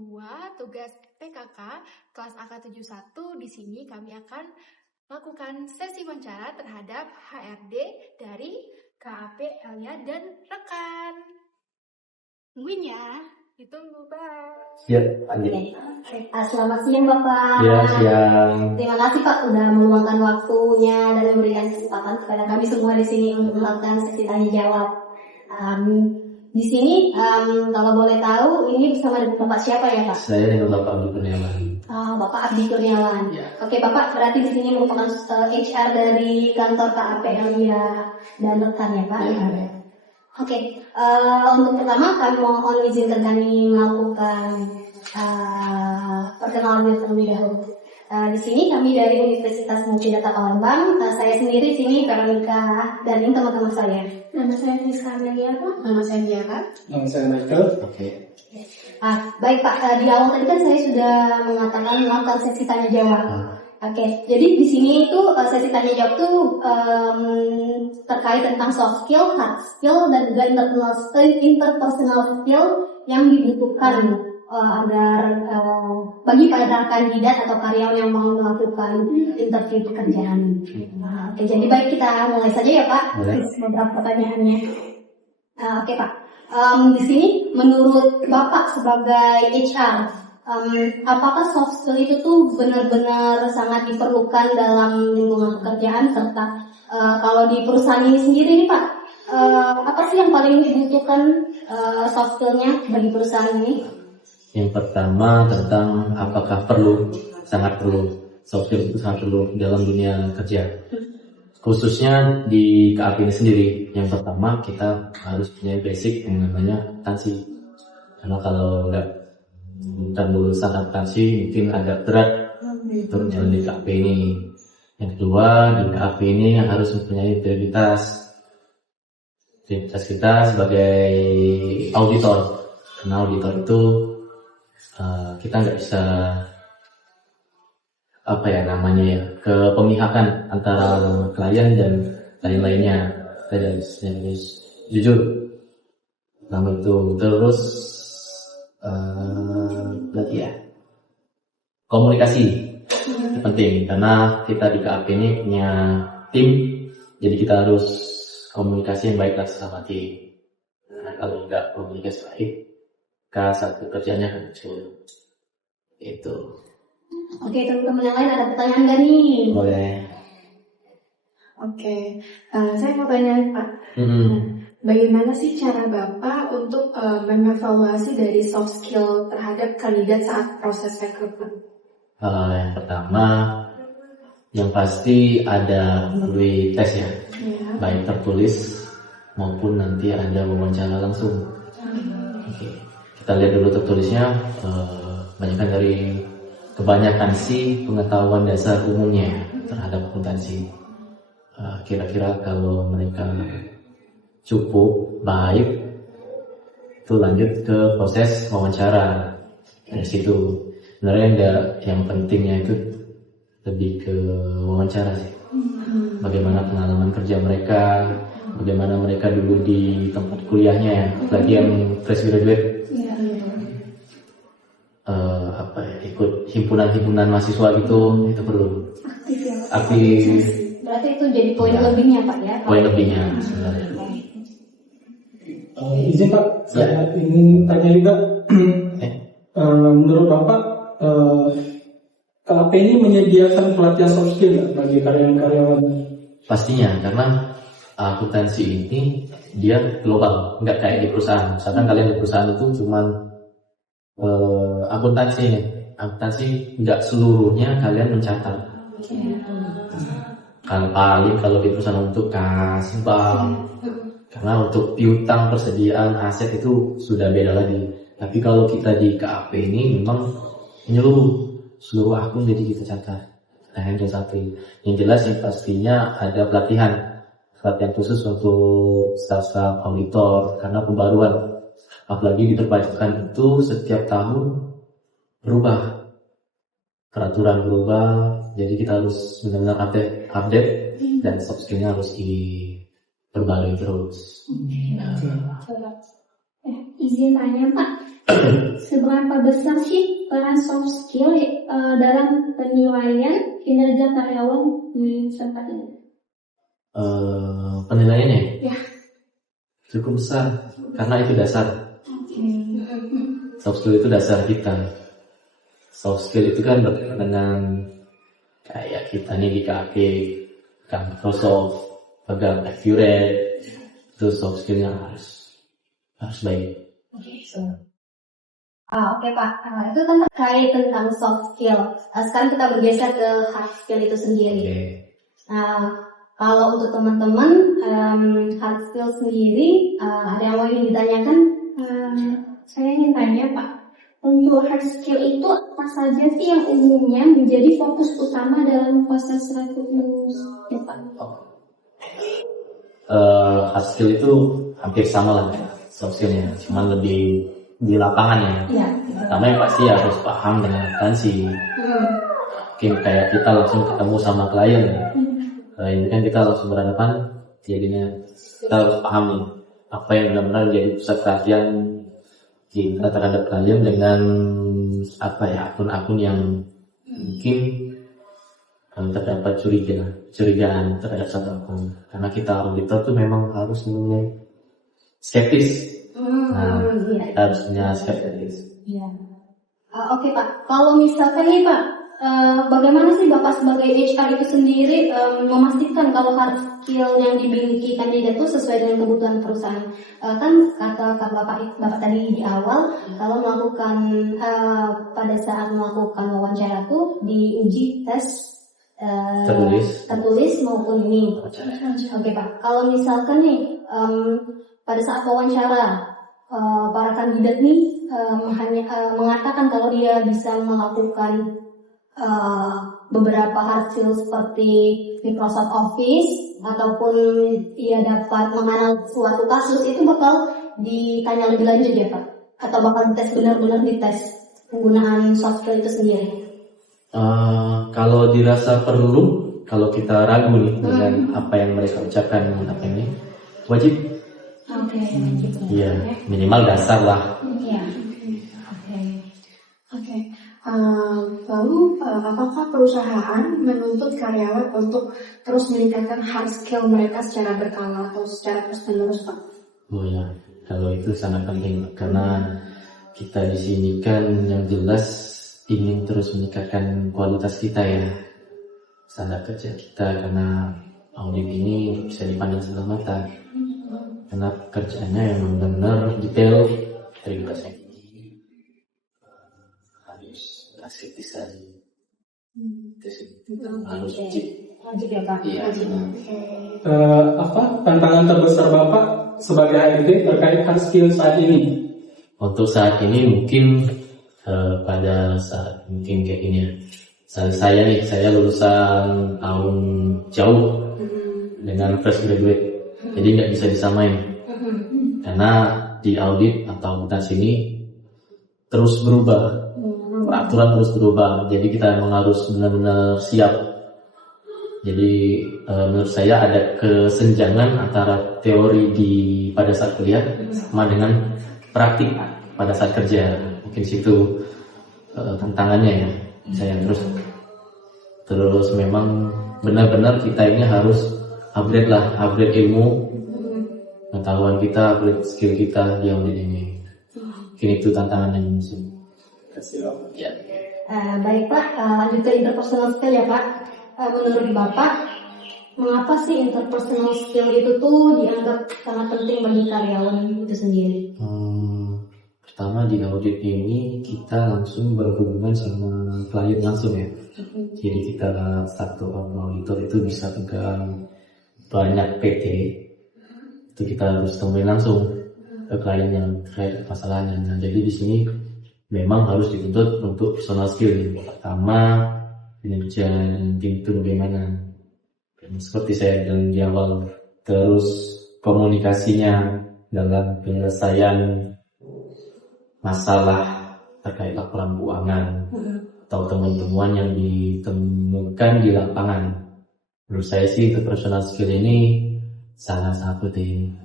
2 tugas PKK kelas AK71. Di sini kami akan melakukan sesi wawancara terhadap HRD dari KAP Elia dan rekan. Tungguin ya. Ditunggu, Pak. Siap, lanjut. Selamat siang Bapak. Ya, siang. Terima kasih Pak sudah meluangkan waktunya dan memberikan kesempatan kepada kami semua di sini untuk melakukan sesi tanya jawab. Di sini kalau boleh tahu ini bersama dengan Bapak siapa ya Pak? Saya dengan Bapak Abdi Kurniawan. Bapak Abdi Kurniawan. Ya. Oke Bapak, berarti di sini merupakan HR dari kantor KAP Elia dan rekan ya Pak? Ya. Oke, untuk pertama kami mohon izinkan kami melakukan perkenalan terlebih dahulu. Di sini kami dari Universitas Multidata Palembang. Saya sendiri sini Veronica dan ini teman-teman saya. Nama saya Rizka Amelia Pak. Nama saya Diana. Nama saya Michael. Oke. Baik Pak, di awal tadi kan saya sudah mengatakan melakukan sesi tanya jawab. Oke, jadi di sini itu sesi tanya jawab itu terkait tentang soft skill, hard skill, dan juga interpersonal skill yang dibutuhkan agar bagi para kandidat atau karyawan yang mau melakukan interview pekerjaan. Oke, jadi baik kita mulai saja ya Pak. Beberapa pertanyaannya. Oke Pak, di sini menurut Bapak sebagai HR, apakah soft skill itu tuh benar-benar sangat diperlukan dalam lingkungan pekerjaan serta kalau di perusahaan ini sendiri nih Pak, apa sih yang paling dibutuhkan soft skillnya bagi perusahaan ini? Yang pertama tentang apakah sangat perlu soft skill itu sangat perlu dalam dunia kerja. Khususnya di KAP ini sendiri, yang pertama kita harus punya basic yang namanya akuntansi. Karena kalau nggak lulusan akuntansi mungkin agak berat untuk jalan di KAP ini. Yang kedua, di KAP ini yang harus mempunyai prioritas kita sebagai auditor. Karena auditor itu kita nggak bisa kepemihakan antara klien dan lain-lainnya. Kita harus jujur. Nama itu terus lagi ya, komunikasi itu penting karena kita di KAP ini punya tim, jadi kita harus komunikasi yang baik sama tim. Nah, kalau nggak komunikasi baik, satu kerjanya akan kecil. Itu. Oke, teman-teman yang lain ada pertanyaan nggak nih? Boleh. Oke, saya mau tanya Pak. Bagaimana sih cara Bapak untuk mengevaluasi dari soft skill terhadap kandidat saat proses rekrutmen? Yang pertama, yang pasti ada melalui tes ya, baik tertulis maupun nanti ada wawancara langsung. Oke. Kita lihat dulu tertulisnya, kebanyakan sih pengetahuan dasar umumnya terhadap akuntansi. Kira-kira kalau mereka cukup baik, itu lanjut ke proses wawancara. Dari situ sebenarnya yang pentingnya itu lebih ke wawancara sih. Bagaimana pengalaman kerja mereka, bagaimana mereka dulu di tempat kuliahnya, apalagi yang fresh graduate, ikut himpunan mahasiswa gitu, itu perlu aktif. Berarti itu jadi poin lebihnya Pak ya? Poin lebihnya sebenarnya. Izin Pak, saya ingin tanya juga. Menurut Bapak, KAP ini menyediakan pelatihan soft skill bagi karyawan-karyawan? Pastinya, karena akuntansi ini dia global, nggak kayak di perusahaan. Misalkan kalian di perusahaan itu cuman akuntansi nih. Akuntansi nggak seluruhnya kalian mencatat. Kalau di perusahaan untuk kas, bank, karena untuk piutang, persediaan aset itu sudah beda lagi. Tapi kalau kita di KAP ini memang seluruh akun jadi kita catat. Nah, yang satu. Yang jelas yang pastinya ada pelatihan khusus untuk staf-staf auditor karena pembaruan. Apalagi di perpajakan itu setiap tahun berubah. Peraturan berubah, jadi kita harus benar-benar update dan soft skill-nya harus diperbarui terus. Izin tanya Pak, Seberapa besar sih peran soft skill dalam penilaian kinerja karyawan di tempat ini? Penilaiannya Ya. cukup besar karena itu dasar. Soft skill itu dasar kita. Soft skill itu kan berkaitan dengan kayak kita nih di KAP, Microsoft, pegang Accurate, itu soft skill yang harus baik. Oke Pak, itu kan terkait tentang soft skill. Sekarang kita bergeser ke hard skill itu sendiri. Kalau untuk teman-teman hard skill sendiri, ada yang mau ingin ditanyakan? Saya ingin tanya Pak, untuk hard skill itu apa saja sih yang umumnya menjadi fokus utama dalam proses rekrutmen Pak? Hard skill itu hampir sama lah soft skillnya, cuman lebih di lapangan ya. Pertama yang pasti harus paham dengan akuntansi. Mungkin kayak kita langsung ketemu sama klien. Ini kan kita langsung berhadapan, jadinya kita harus paham nih apa yang benar-benar jadi pusat perhatian kita terhadap klien dengan akun-akun yang mungkin terdapat curigaan terhadap satu akun. Karena kita auditor tuh memang harus punya skeptis. Kita harus punya skeptis. Oke Pak, kalau misalkan nih Pak, bagaimana sih Bapak sebagai HR itu sendiri memastikan kalau hard skill yang dimiliki kandidat itu sesuai dengan kebutuhan perusahaan? Kan kata Bapak tadi di awal, kalau melakukan pada saat melakukan wawancara itu diuji tes tertulis maupun ini. Oke Pak, kalau misalkan nih pada saat wawancara para kandidat nih hanya mengatakan kalau dia bisa melakukan beberapa hard skill seperti Microsoft Office ataupun ia dapat mengenal suatu kasus, itu bakal ditanya lebih lanjut ya Pak? Atau bakal dites benar-benar dites penggunaan soft skill itu sendiri? Kalau dirasa perlu, kalau kita ragu nih dengan apa yang mereka ucapkan, apa ini wajib. Iya, minimal dasar lah. Lalu apakah perusahaan menuntut karyawan untuk terus meningkatkan hard skill mereka secara berkala atau secara terus-menerus Pak? Oh ya, kalau itu sangat penting karena kita di sini kan yang jelas ingin terus meningkatkan kualitas kita ya, standar kerja kita, karena audit ini bisa dipandang sebelah mata. Karena kerjanya yang benar-benar detail, integritasnya tinggi, harus asetisan, harus wajib ya Pak. Apa tantangan terbesar Bapak sebagai HRD terkait hard skill saat ini? Untuk saat ini mungkin pada saat mungkin kayak gini ya. Saya lulusan tahun jauh dengan fresh graduate. Jadi nggak bisa disamain karena di audit atau akuntansi ini terus berubah, peraturan terus berubah, jadi kita memang harus benar-benar siap. Jadi menurut saya ada kesenjangan antara teori pada saat kuliah sama dengan praktik pada saat kerja. Mungkin situ tantangannya ya. Saya terus memang benar-benar kita ini harus upgrade ilmu, pengetahuan kita, upgrade skill kita di audit ini. Mungkin itu tantangan yang musim. Ya. Baik Pak, lanjut ke interpersonal skill ya Pak. Menurut Bapak, mengapa sih interpersonal skill itu tuh dianggap sangat penting bagi karyawan itu sendiri? Pertama di audit ini kita langsung berhubungan sama klien langsung ya. Jadi kita satu auditor itu bisa pegang banyak PT, itu kita harus temuin langsung ke klien yang terkait masalahnya. Nah, jadi di sini memang harus dituntut untuk personal skill. Pertama, kinerja tim itu bagaimana. Seperti saya bilang di awal, terus komunikasinya dalam penyelesaian masalah terkait laporan keuangan atau temuan-temuan yang ditemukan di lapangan. Menurut saya sih untuk personal skill ini sangat penting.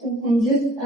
Lanjut,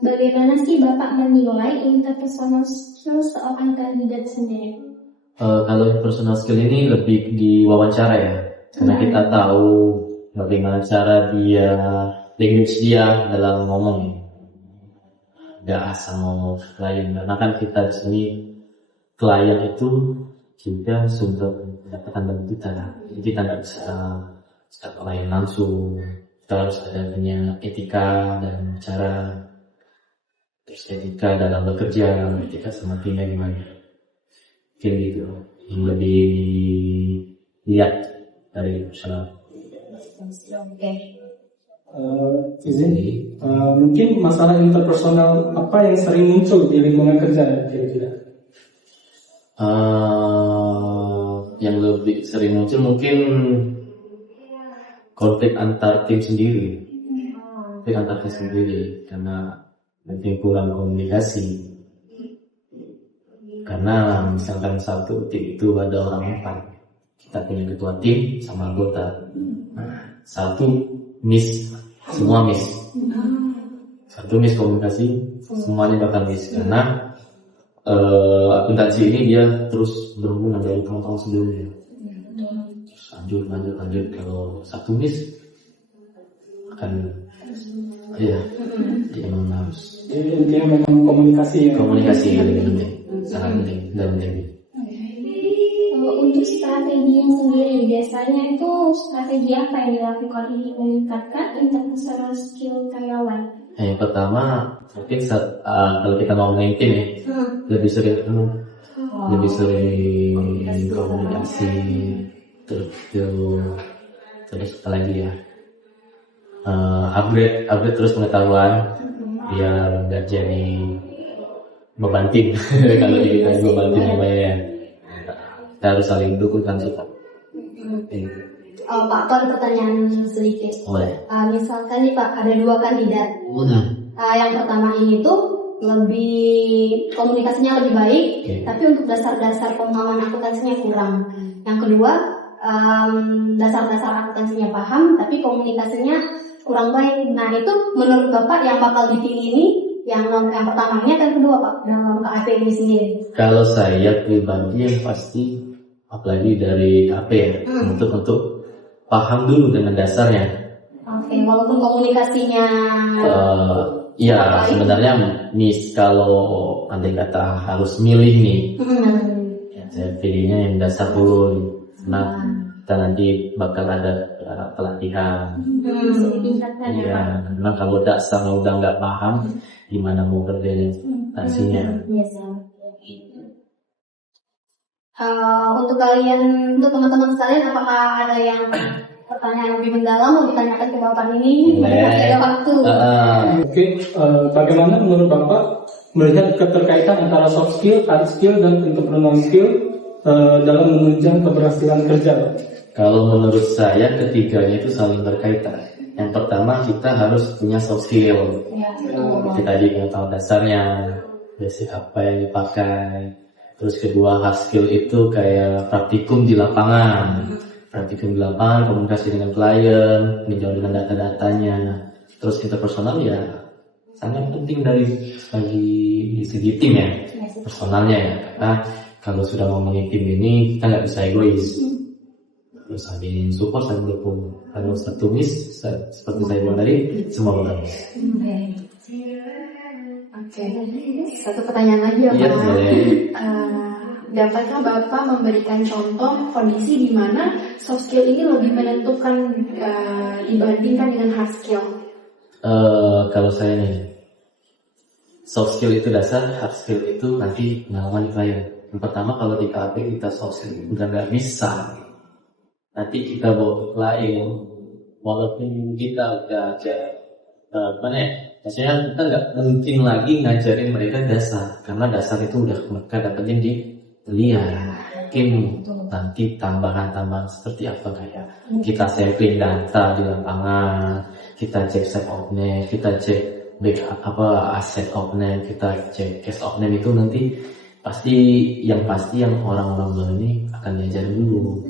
bagaimana sih Bapak menilai interpersonal skills seorang kandidat sendiri? Kalau personal skill ini lebih di wawancara ya, karena kita tahu bagaimana cara dia, language dia dalam ngomong. Gak asal ngomong ke klien, karena kan kita di sini klien itu juga sumber pendapatan bagi kita. Jadi kita nggak bisa klien langsung, kita harus ada punya etika dan cara, terus etika dalam bekerja, etika sama timnya gimana. Mungkin gitu yang lebih lihat dari personal. Oke. Izin, mungkin masalah interpersonal apa yang sering muncul di lingkungan kerja kira-kira? Yang lebih sering muncul mungkin konflik antar tim sendiri, karena mungkin kurang komunikasi. Karena misalkan satu tim itu ada orang 4, kita punya ketua tim sama anggota. Satu miss, semua miss. Satu miss komunikasi, semuanya bakal miss. Karena akuntansi ini dia terus berhubungan dari tahun-tahun sebelumnya. Terus lanjut. Kalau satu miss akan dia memang harus. Jadi intinya memang komunikasi ya. Komunikasi yang lebih penting, sangat penting dalam tim. Untuk strateginya sendiri, biasanya itu strategi apa yang dilakukan untuk meningkatkan interpersonal skill karyawan? Yang pertama, mungkin kalau kita ngomongin tim ya, lebih sering komunikasi, terus apa lagi ya? Upgrade terus pengetahuan biar nggak jadi beban tim. Kalau kita beban tim namanya ya. Kita harus saling dukung kan sih Pak. Pak, aku ada pertanyaan sedikit. Misalkan nih Pak, ada 2 kandidat. Yang pertama ini tuh lebih komunikasinya lebih baik, tapi untuk dasar-dasar pemahaman akuntansinya kurang. Yang kedua, dasar-dasar akuntansinya paham, tapi komunikasinya kurang baik. Nah itu menurut Bapak yang bakal dipilih ini yang pertamanya kan kedua Pak dalam KAP ini sendiri? Kalau saya pribadi yang pasti, apalagi dari KAP ya, untuk paham dulu dengan dasarnya. Oke, walaupun komunikasinya ya sebenarnya kalau andai kata harus milih nih, ya, saya pilihnya yang dasar dulu. Nah, kita nanti bakal ada pelatihan. Iya, karena kalau dasarnya udah nggak paham, gimana mau kerjanya akuntansinya? Untuk teman-teman sekalian, apakah ada yang pertanyaan lebih mendalam mau ditanyakan ke Bapak ini? Ada waktu. Oke, bagaimana menurut Bapak melihat keterkaitan antara soft skill, hard skill, dan entrepreneurial skill dalam menunjang keberhasilan kerja? Kalau menurut saya ketiganya itu saling berkaitan. Yang pertama kita harus punya soft skill. Kita tadi tahu dasarnya, basic apa yang dipakai. Terus kedua hard skill itu kayak praktikum di lapangan. Komunikasi dengan klien, meninjau dengan data-datanya. Terus interpersonal ya sangat penting dari segi tim ya, personalnya ya. Karena kalau sudah ngomongin tim ini kita nggak bisa egois. Terus saling support, saling dukung. Kalau satu miss, seperti saya bilang tadi, semua bakal miss. Oke. Satu pertanyaan lagi ya Pak. Dapatkah Bapak memberikan contoh kondisi di mana soft skill ini lebih menentukan dibandingkan dengan hard skill? Kalau saya nih, soft skill itu dasar, hard skill itu nanti pengalaman klien. Yang pertama kalau di KAP kita soft skill udah nggak bisa, nanti kita bawa ke klien, walaupun kita udah maksudnya kita nggak mungkin lagi ngajarin mereka dasar, karena dasar itu udah mereka dapetin di kuliah. Mungkin nanti tambahan-tambahan seperti apa kayak kita sampling data di lapangan, kita cek set of name, kita cek aset of name, kita cek cash of name, itu nanti pasti yang orang-orang baru ini akan diajarin dulu.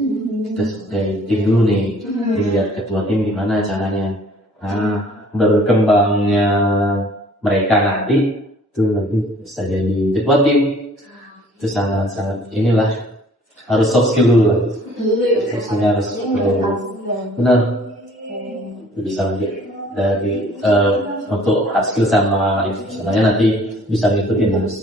Kita dari tim dulu nih, lihat ketua tim gimana caranya. Nah, berkembangnya mereka nanti itu nanti bisa jadi ketua tim. Itu sangat inilah harus soft skill dulu lah. Soalnya harus benar bisa dari untuk hard skill sama itu sebenarnya nanti bisa ngikutin terus.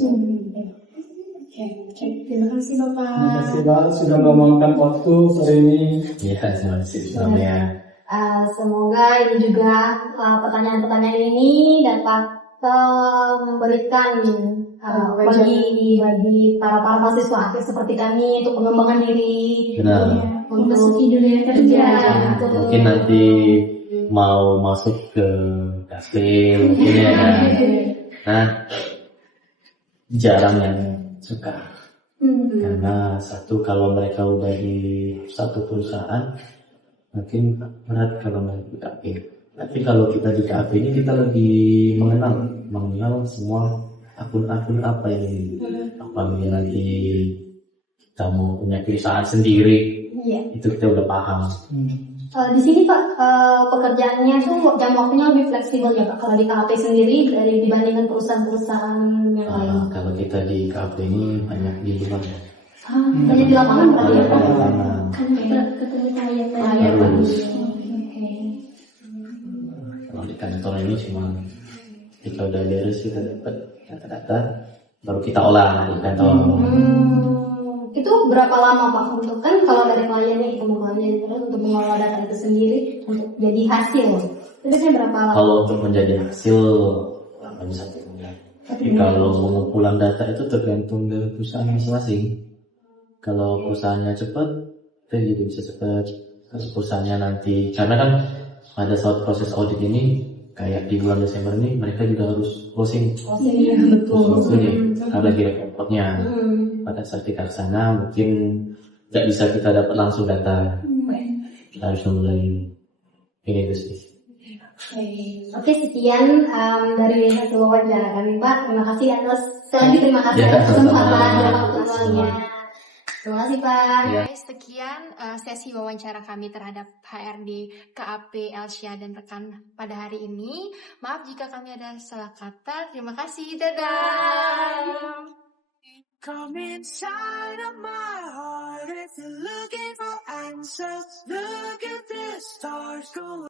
Terima kasih Bapak. Terima kasih Pak sudah meluangkan waktu sore ini. Iya, terima kasih semuanya. Semoga ini juga pertanyaan-pertanyaan ini dapat memberikan bagi para mahasiswa aktif seperti kami untuk pengembangan diri, Benar. untuk Memasuki dunia kerja. Mungkin nanti mau masuk ke kafe mungkin ya kan. Nah, jarang yang suka. Karena satu kalau mereka udah di satu perusahaan mungkin berat kalau mau di kafe. Tapi kalau kita di kafe ini kita lebih mengenal semua akun-akun apa yang apabila nanti kita mau punya perusahaan sendiri. Iya. Itu kita udah paham. Di sini Pak, pekerjaannya tuh jam waktunya lebih fleksibel ya Pak kalau di KAP sendiri dari dibandingkan perusahaan-perusahaan yang lain. Kalau kita di kafe ini banyak di luar. Banyak di lapangan berarti ya Pak? Ketemu klien Harus. Oke. Kalau di kantor ini cuma kita udah beres kita dapat data-data baru kita olah di kantor. Itu berapa lama Pak untuk kan kalau dari kliennya itu mengolah terus untuk mengolah data itu sendiri untuk jadi hasil itu biasanya berapa lama? Kalau untuk menjadi hasil lamanya 1 bulan. Tapi kalau pengumpulan data itu tergantung dari perusahaan masing-masing. Kalau perusahaannya cepat, kita juga bisa cepat. Kalau perusahaannya nanti, karena kan pada saat proses audit ini kayak di bulan Desember ini mereka juga harus closing. Iya betul. Ada kira reportnya. Pada saat kita ke sana mungkin tidak bisa kita dapat langsung data. Kita harus mulai ini terus. Oke, sekian dari hasil wawancara kami Pak. Terima kasih atas sekali lagi terima kasih atas kesempatan dan waktunya. Terima kasih Pak. Guys, sekian sesi wawancara kami terhadap HRD KAP Elsya dan rekan pada hari ini. Maaf jika kami ada salah kata. Terima kasih. Dadah. Come inside of my heart if you're looking for answers. Look at the stars go.